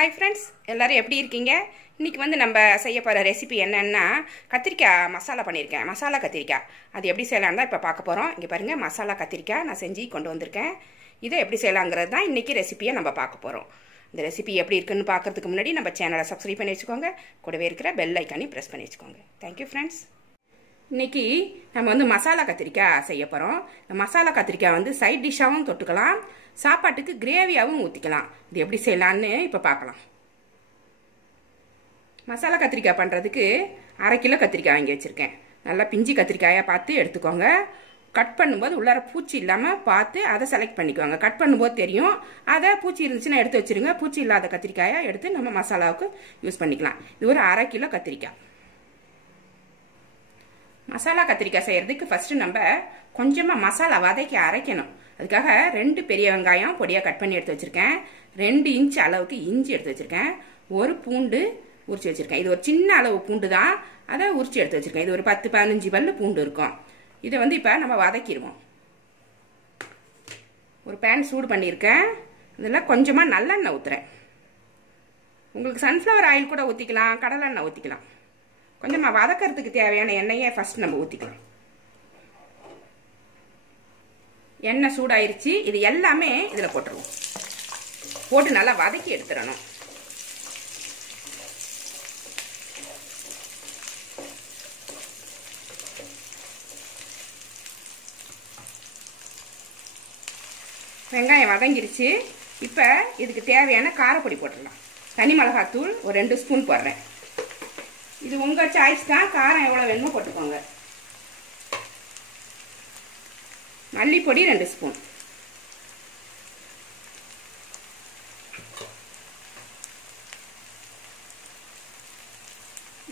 Hi friends, எல்லோரும் எப்படி இருக்கீங்க? இன்றைக்கி வந்து நம்ம செய்ய போகிற ரெசிபி என்னென்னா கத்திரிக்காய் மசாலா பண்ணியிருக்கேன். மசாலா கத்திரிக்காய் அது எப்படி செய்யலான்னு தான் இப்போ பார்க்க போகிறோம். இங்கே பாருங்கள், மசாலா கத்திரிக்காய் நான் செஞ்சு கொண்டு வந்திருக்கேன். இதை எப்படி செய்யலாங்கிறது தான் இன்றைக்கி ரெசிபியை நம்ம பார்க்க போகிறோம். இந்த ரெசிபி எப்படி இருக்குன்னு பார்க்குறதுக்கு முன்னாடி நம்ம சேனலை சப்ஸ்கிரைப் பண்ணி வச்சுக்கோங்க. கூடவே இருக்கிற பெல் ஐக்கானையும் ப்ரெஸ் பண்ணி வச்சுக்கோங்க. Thank you friends. இன்றைக்கி நம்ம வந்து மசாலா கத்திரிக்காய் செய்ய போகிறோம். இந்த மசாலா கத்திரிக்காய் வந்து சைட் டிஷ்ஷாகவும் தொட்டுக்கலாம், சாப்பாட்டுக்கு கிரேவியாகவும் ஊற்றிக்கலாம். இது எப்படி செய்யலான்னு இப்போ பார்க்கலாம். மசாலா கத்திரிக்காய் பண்ணுறதுக்கு 1/2 கிலோ கத்திரிக்காய் வாங்கி வச்சுருக்கேன். நல்லா பிஞ்சு கத்திரிக்காயாக பார்த்து எடுத்துக்கோங்க. கட் பண்ணும்போது உள்ளார பூச்சி இல்லாமல் பார்த்து அதை செலக்ட் பண்ணிக்கோங்க. கட் பண்ணும்போது தெரியும். அதை பூச்சி இருந்துச்சுன்னா எடுத்து வச்சுருங்க. பூச்சி இல்லாத கத்திரிக்காயை எடுத்து நம்ம மசாலாவுக்கு யூஸ் பண்ணிக்கலாம். இது ஒரு 1/2 கிலோ கத்திரிக்காய். மசாலா கத்திரிக்காய் செய்கிறதுக்கு ஃபஸ்ட்டு நம்ம கொஞ்சமாக மசாலா வதக்கி அரைக்கணும். அதுக்காக 2 பெரிய வெங்காயம் பொடியாக கட் பண்ணி எடுத்து வச்சுருக்கேன். 2 இன்ச் அளவுக்கு இஞ்சி எடுத்து வச்சுருக்கேன். ஒரு பூண்டு உரிச்சு வச்சுருக்கேன். இது ஒரு சின்ன அளவு பூண்டு தான், அதை உரிச்சு எடுத்து வச்சுருக்கேன். இது ஒரு 10-15 பல்லு பூண்டு இருக்கும். இதை வந்து இப்போ நம்ம வதக்கிடுவோம். ஒரு பேன் சூடு பண்ணியிருக்கேன். இதில் கொஞ்சமாக நல்லெண்ணெய் ஊற்றுறேன். உங்களுக்கு சன்ஃப்ளவர் ஆயில் கூட ஊற்றிக்கலாம், கடலெண்ணெய் ஊற்றிக்கலாம். கொஞ்சமாக வதக்கிறதுக்கு தேவையான எண்ணெயை ஃபஸ்ட் நம்ம ஊற்றிக்கலாம். எண்ணெய் சூடாயிருச்சு. இது எல்லாமே இதில் போட்டுருவோம். போட்டு நல்லா வதக்கி எடுத்துடணும். வெங்காயம் வதங்கிருச்சு. இப்போ இதுக்கு தேவையான காரப்பொடி போட்டுடலாம். தனி மிளகாத்தூள் ஒரு 2 ஸ்பூன் போடுறேன். இது உங்கள் சாய்ஸ் தான், காரம் எவ்வளோ வேணுமோ போட்டுக்கோங்க. மல்லிப்பொடி 2 ஸ்பூன்.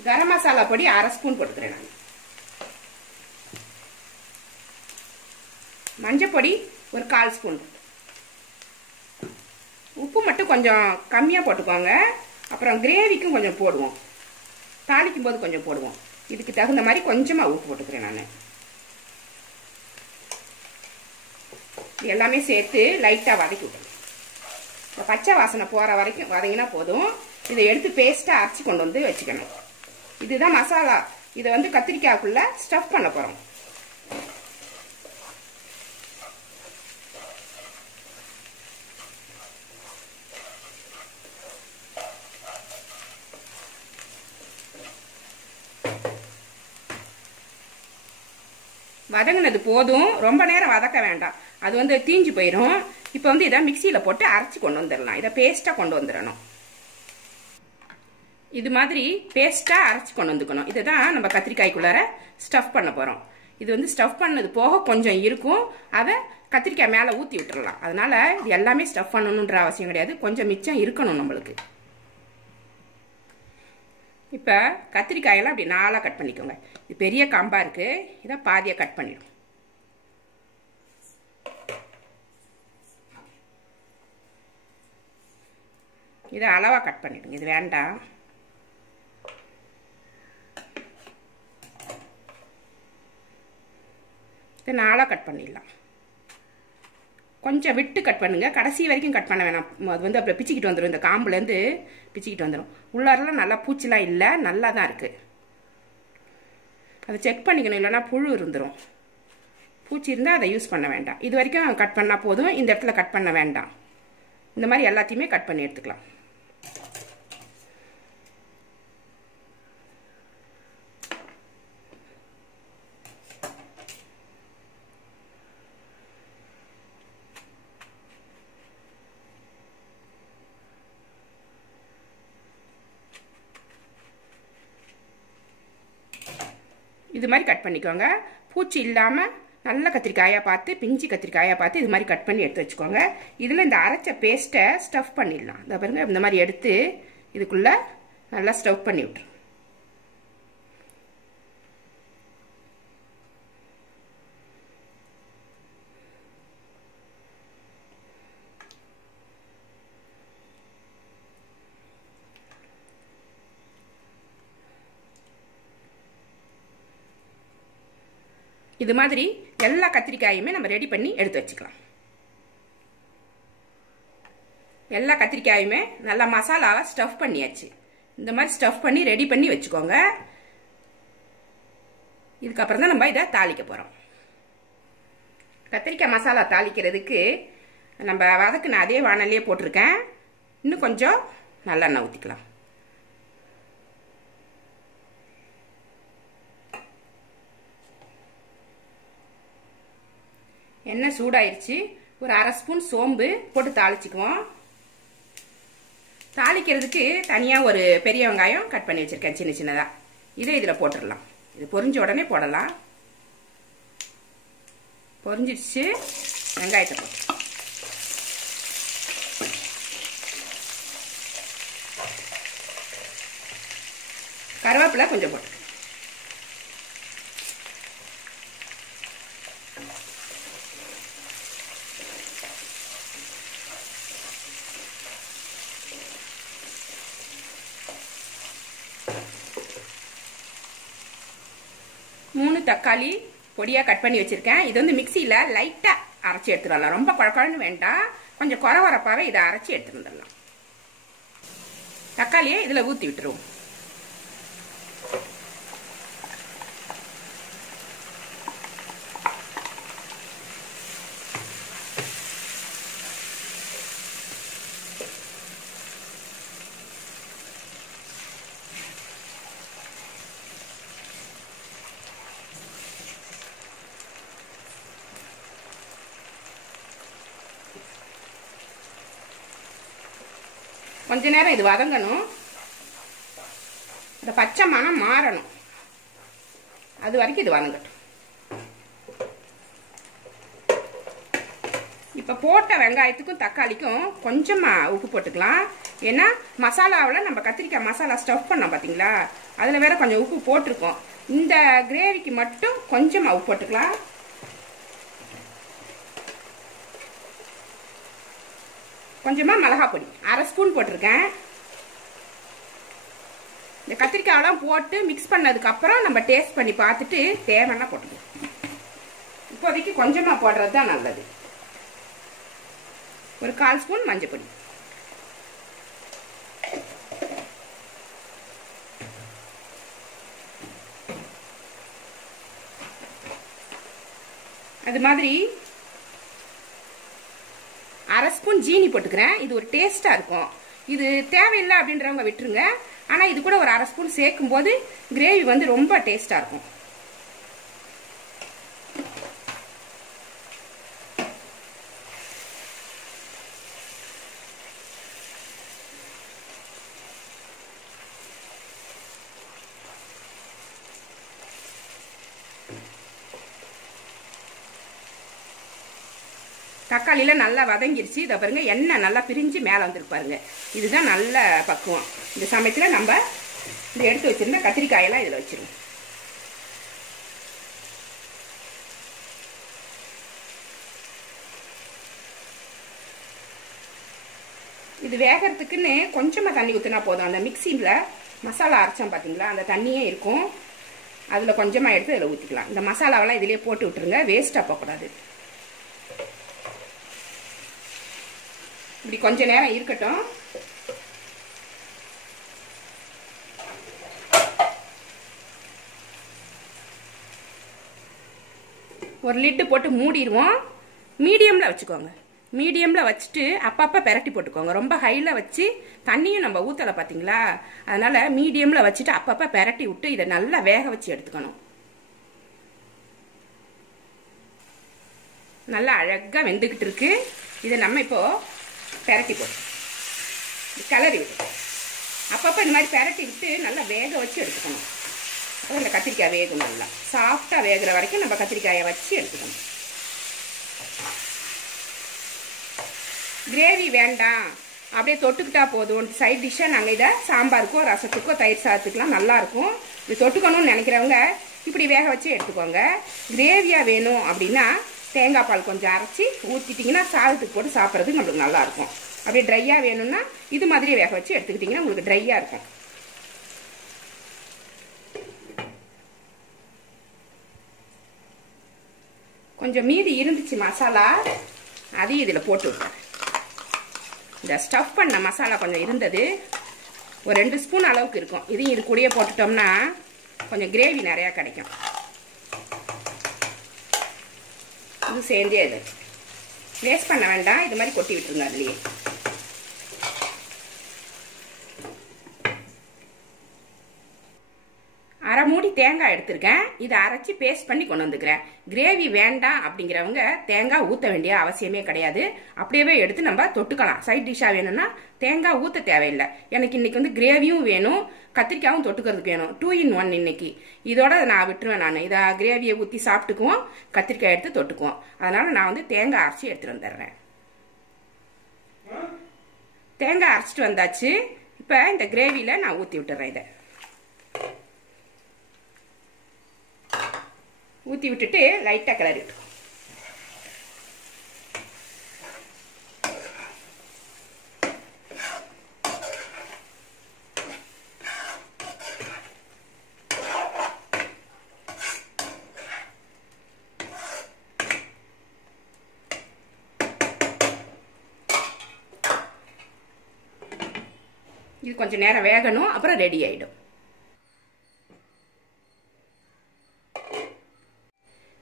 கரம் மசாலா பொடி 1/2 ஸ்பூன் போட்டுக்கிறேன் நான். மஞ்சள் பொடி ஒரு 1/4 ஸ்பூன். உப்பு மட்டும் கொஞ்சம் கம்மியாக போட்டுக்கோங்க. அப்புறம் கிரேவிக்கும் கொஞ்சம் போடுவோம், தாளிக்கும் போது கொஞ்சம் போடுவோம். இதுக்கு தகுந்த மாதிரி கொஞ்சமாக உப்பு போட்டுக்கிறேன் நான். இது எல்லாமே சேர்த்து லைட்டாக வதக்கி விட்டுருங்க. இந்த பச்சை வாசனை போகிற வரைக்கும் வதங்கினா போதும். இதை எடுத்து பேஸ்ட்டாக அரைச்சி கொண்டு வந்து வச்சுக்கணும். இதுதான் மசாலா. இதை வந்து கத்திரிக்காய்க்குள்ளே ஸ்டஃப் பண்ண போகிறோம். வதங்கினது போதும், ரொம்ப நேரம் வதக்க வேண்டாம். அது வந்து தீஞ்சு போயிடும். இப்போ வந்து இதை மிக்சியில் போட்டு அரைச்சி கொண்டு வந்துடலாம். இதை பேஸ்ட்டாக கொண்டு வந்துடணும். இது மாதிரி பேஸ்ட்டாக அரைச்சி கொண்டு வந்துக்கணும். இதை தான் நம்ம கத்திரிக்காய்க்குள்ளார ஸ்டஃப் பண்ண போகிறோம். இது வந்து ஸ்டஃப் பண்ணது போக கொஞ்சம் இருக்கும், அதை கத்திரிக்காய் மேலே ஊற்றி விட்டுறலாம். அதனால இது எல்லாமே ஸ்டஃப் பண்ணணுன்ற அவசியம் கிடையாது, கொஞ்சம் மிச்சம் இருக்கணும் நம்மளுக்கு. இப்போ கத்திரிக்காயெல்லாம் அப்படி 4 கட் பண்ணிக்கோங்க. இது பெரிய கம்பா இருக்குது, இதை பாதியை கட் பண்ணிடும். இதை அளவாக கட் பண்ணிடுங்க. இது வேண்டாம். இதை 4 கட் பண்ணிடலாம். கொஞ்சம் விட்டு கட் பண்ணுங்க, கடைசி வரைக்கும் கட் பண்ண வேணாம். அது வந்து அப்புறம் பிச்சுக்கிட்டு வந்துடும். இந்த காம்புலேருந்து பிச்சுக்கிட்டு வந்துடும். உள்ளாரெல்லாம் நல்லா பூச்சிலாம் இல்லை, நல்லா தான் இருக்குது. அதை செக் பண்ணிக்கணும், இல்லைன்னா புழு இருந்துடும். பூச்சி இருந்தால் அதை யூஸ் பண்ண வேண்டாம். இது வரைக்கும் கட் பண்ணால் போதும். இந்த இடத்துல கட் பண்ண வேண்டாம். இந்த மாதிரி எல்லாத்தையுமே கட் பண்ணி எடுத்துக்கலாம். இது மாதிரி கட் பண்ணிக்கோங்க. பூச்சி இல்லாமல் நல்ல கத்திரிக்காயாக பார்த்து, பிஞ்சு கத்திரிக்காயாக பார்த்து இது மாதிரி கட் பண்ணி எடுத்து வச்சுக்கோங்க. இதில் இந்த அரைச்ச பேஸ்ட்டை ஸ்டஃப் பண்ணிடலாம். இந்த பாருங்க, இந்த மாதிரி எடுத்து இதுக்குள்ளே நல்லா ஸ்டஃப் பண்ணி விட்டுரு. இது மாதிரி எல்லா கத்திரிக்காயுமே நம்ம ரெடி பண்ணி எடுத்து வச்சுக்கலாம். எல்லா கத்திரிக்காயுமே நல்லா மசாலாவை ஸ்டஃப் பண்ணியாச்சு. இந்த மாதிரி ஸ்டஃப் பண்ணி ரெடி பண்ணி வச்சுக்கோங்க. இதுக்கப்புறம் தான் நம்ம இதை தாளிக்க போகிறோம். கத்திரிக்காய் மசாலா தாளிக்கிறதுக்கு நம்ம வதக்குன அதே வானல்லையே போட்டிருக்கேன். இன்னும் கொஞ்சம் நல்லெண்ணெய் ஊற்றிக்கலாம். எண்ணெய் சூடாயிருச்சு. ஒரு அரை ஸ்பூன் சோம்பு போட்டு தாளிச்சுக்குவோம். தாளிக்கிறதுக்கு தனியாக ஒரு பெரிய வெங்காயம் கட் பண்ணி வச்சுருக்கேன் சின்ன சின்னதாக. இதை இதில் போட்டுடலாம். இது பொரிஞ்ச உடனே போடலாம். பொரிஞ்சிடுச்சு. வெங்காயத்தை போட்டு கருவேப்பிலை கொஞ்சம் போட்டு மூணு தக்காளி பொடியாக கட் பண்ணி வச்சுருக்கேன். இது வந்து மிக்சியில் லைட்டாக அரைச்சி எடுத்துடலாம். ரொம்ப குழக்குழன்னு வேண்டாம். கொஞ்சம் குறவரப்பாகவே இதை அரைச்சி எடுத்துட்டு வந்துடலாம். தக்காளியை இதில் ஊற்றி விட்டுருவோம். கொஞ்ச நேரம் இது வதங்கணும். இந்த பச்சை மணம் மாறணும். அது வரைக்கும் இது வதங்கட்டும். இப்போ போட்ட வெங்காயத்துக்கும் தக்காளிக்கும் கொஞ்சமாக உப்பு போட்டுக்கலாம். ஏன்னா மசாலாவில் நம்ம கத்திரிக்காய் மசாலா ஸ்டஃப் பண்ணோம் பார்த்தீங்களா, அதில் வேற கொஞ்சம் உப்பு போட்டிருக்கோம். இந்த கிரேவிக்கு மட்டும் கொஞ்சமாக உப்பு போட்டுக்கலாம். கொஞ்சமாக மிளகாய் பொடி அரை ஸ்பூன் போட்டிருக்கேன். இந்த கத்திரிக்காயெல்லாம் போட்டு மிக்ஸ் பண்ணதுக்கப்புறம் நம்ம டேஸ்ட் பண்ணி பார்த்துட்டு தேவைன்னா போட்டுக்கலாம். இப்போதைக்கு கொஞ்சமாக போடுறது தான் நல்லது. ஒரு 1/4 ஸ்பூன் மஞ்சள் பொடி. அது மாதிரி அரை ஸ்பூன் ஜீனி போட்டுக்கிறேன். இது ஒரு டேஸ்டா இருக்கும். இது தேவையில்லை அப்படின்றவங்க விட்டுருங்க. ஆனால் இது கூட ஒரு அரை ஸ்பூன் சேர்க்கும் போது கிரேவி வந்து ரொம்ப டேஸ்டா இருக்கும். தக்காளியில நல்லா வதங்கிருச்சு. இதை பாருங்க, எண்ணெய் நல்லா பிரிஞ்சு மேலே வந்துருக்கு பாருங்க. இதுதான் நல்ல பக்குவம். இந்த சமயத்தில் நம்ம இந்த எடுத்து வச்சிருந்த கத்திரிக்காயெல்லாம் இதில் வச்சிருவோம். இது வேகிறதுக்குன்னு கொஞ்சமாக தண்ணி ஊற்றினா போதும். அந்த மிக்சியில் மசாலா அரைச்சோம் பார்த்தீங்களா, அந்த தண்ணியே இருக்கும். அதில் கொஞ்சமாக எடுத்து இதில் ஊற்றிக்கலாம். இந்த மசாலாவெல்லாம் இதிலே போட்டு விட்டுருங்க, வேஸ்ட்டாக போகக்கூடாது. இப்படி கொஞ்ச நேரம் இருக்கட்டும். ஒரு லிட்டு போட்டு மூடிடுவோம். மீடியமில் வச்சுக்கோங்க. மீடியமில் வச்சுட்டு அப்பப்போ பெரட்டி போட்டுக்கோங்க. ரொம்ப ஹையில் வச்சு தண்ணியும் நம்ம ஊற்றலை பார்த்தீங்களா, அதனால் மீடியமில் வச்சுட்டு அப்பப்போ பெரட்டி விட்டு இதை நல்லா வேக வச்சு எடுத்துக்கணும். நல்லா அழகாக வெந்துக்கிட்டு இருக்கு. இதை நம்ம இப்போது பெரட்டி போட்டு கிளறி விட்டு அப்பப்போ இந்த மாதிரி பெரட்டி விட்டு நல்லா வேக வச்சு எடுத்துக்கணும். அப்புறம் இந்த கத்திரிக்காய் வேகும். நல்லா சாஃப்டாக வேகிற வரைக்கும் நம்ம கத்திரிக்காயை வச்சு எடுத்துக்கணும். கிரேவி வேண்டாம், அப்படியே தொட்டுக்கிட்டா போதும். சைட் டிஷ்ஷாக நாங்கள் இதை சாம்பாருக்கோ ரசத்துக்கோ தயிர் சாதத்துக்கெலாம் நல்லாயிருக்கும். இது தொட்டுக்கணும்னு நினைக்கிறவங்க இப்படி வேக வச்சு எடுத்துக்கோங்க. கிரேவியாக வேணும் அப்படின்னா தேங்காய் பால் கொஞ்சம் அரைச்சி ஊற்றிட்டிங்கன்னா சாதத்துக்கு போட்டு சாப்பிட்றதுக்கு நம்மளுக்கு நல்லாயிருக்கும். அப்படியே ட்ரையாக வேணும்னா இது மாதிரி வேக வச்சு எடுத்துக்கிட்டிங்கன்னா உங்களுக்கு ட்ரையாக இருக்கும். கொஞ்சம் மீதி இருந்துச்சு மசாலா, அதையும் இதில் போட்டு விட்டேன். இந்த ஸ்டஃப் பண்ண மசாலா கொஞ்சம் இருந்தது, ஒரு 2 ஸ்பூன் அளவுக்கு இருக்கும். இதையும் இது கூடயே போட்டுட்டோம்னா கொஞ்சம் கிரேவி நிறையா கிடைக்கும். இது சேர்ந்தே இது வேஸ்ட் பண்ண வேண்டாம், இது மாதிரி கொட்டி விட்டுருங்க. அதுலேயே அரை மூடி தேங்காய் எடுத்திருக்கேன். இதை அரைச்சி பேஸ்ட் பண்ணி கொண்டு வந்துக்கிறேன். கிரேவி வேண்டாம் அப்படிங்கிறவங்க தேங்காய் ஊற்ற வேண்டிய அவசியமே கிடையாது. அப்படியே எடுத்து நம்ம தொட்டுக்கலாம். சைட் டிஷ்ஷாக வேணும்னா தேங்காய் ஊற்ற தேவையில்லை. எனக்கு இன்னைக்கு வந்து கிரேவியும் வேணும், கத்திரிக்காயும் தொட்டுக்கிறதுக்கு வேணும். 2 in 1 இன்னைக்கு. இதோட நான் விட்டுருவேன். நான் இதை கிரேவியை ஊற்றி சாப்பிட்டுக்குவோம், கத்திரிக்காய் எடுத்து தொட்டுக்குவோம். அதனால நான் வந்து தேங்காய் அரைச்சி எடுத்துட்டு வந்துடுறேன். தேங்காய் அரைச்சிட்டு வந்தாச்சு. இப்போ இந்த கிரேவியில் நான் ஊற்றி விட்டுறேன். இதை ஊற்றி விட்டுட்டு லைட்டாக கிளறிட்டு இது கொஞ்சம் நேரம் வேகணும், அப்புறம் ரெடி ஆயிடும்.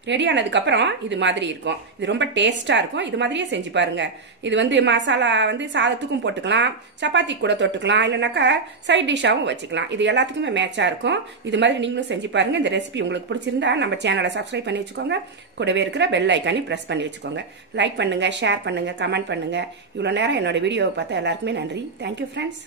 ரெடி ஆனதுக்கப்புறம் இது மாதிரி இருக்கும். இது ரொம்ப டேஸ்ட்டாக இருக்கும். இது மாதிரியே செஞ்சு பாருங்க. இது வந்து மசாலா வந்து சாதத்துக்கும் போட்டுக்கலாம், சப்பாத்தி கூட தொட்டுக்கலாம், இல்லைனாக்கா சைட் டிஷ்ஷாகவும் வச்சுக்கலாம். இது எல்லாத்துக்குமே மேட்சாக இருக்கும். இது மாதிரி நீங்களும் செஞ்சு பாருங்க. இந்த ரெசிபி உங்களுக்கு பிடிச்சிருந்தா நம்ம சேனலை சப்ஸ்கிரைப் பண்ணி வச்சுக்கோங்க. கூடவே இருக்கிற பெல் ஐக்கானையும் ப்ரெஸ் பண்ணி வச்சுக்கோங்க. லைக் பண்ணுங்க, ஷேர் பண்ணுங்க, கமெண்ட் பண்ணுங்க. இவ்வளோ நேரம் என்னோட வீடியோவை பார்த்தா எல்லாருக்குமே நன்றி. Thank you friends.